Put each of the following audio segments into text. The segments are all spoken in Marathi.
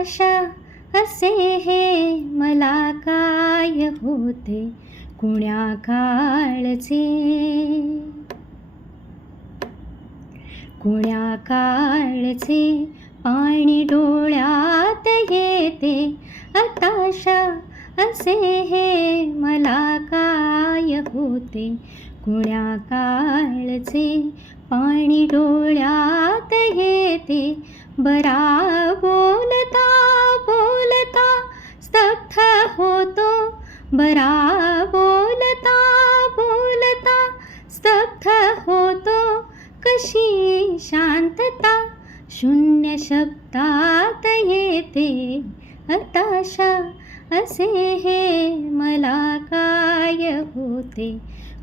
हताशा असे हे मला काय होते कुण्या काळचे. कुण्या काळचे पाणी डोळ्यात येते हताशा असे हे मला काय होते कुण्या काळचे पाणी डोळ्यात येते. बरा बोलता बोलता स्तब्ध होतो, बरा बोलता बोलता स्तब्ध होतो. कशी शांतता शून्य शब्दात येते हताशा असे हे मला काय होते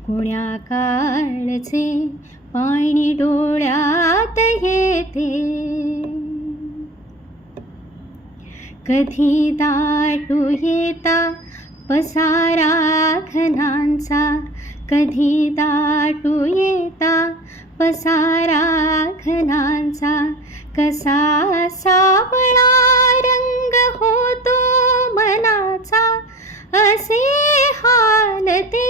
कुण्या काळचे पाणी डोळ्यात येते. कधी दाटू येता पसारा घनांचा, कधी दाटू येता पसारा घनांचा. कसा सावळा रंग होतो मनाचा, असे हालते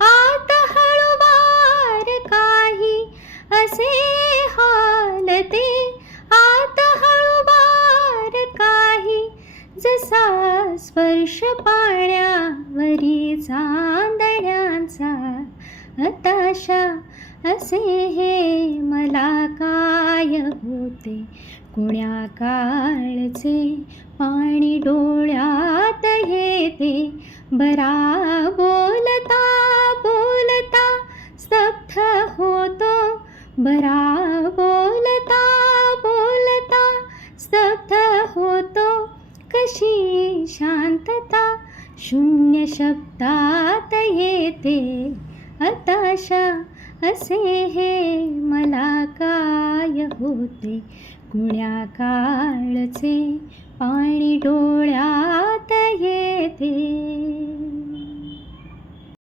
आत हळुवार काही, असे हालते आत हळुवार काही. जसा स्पर्श पाण्यावरी चांदण्याचा हताशा असे हे मला काय होते कुण्या काळचे पाणी डोळ्यात येते. बरा बोलता बोलता स्तब्ध होतो, बरा बोलता बोलता स्तब्ध होतो. कशी शांतता शून्य शब्दात येते हताशा असे हे मला काय होते कुण्या काळचे पाणी डोळ्यात येते.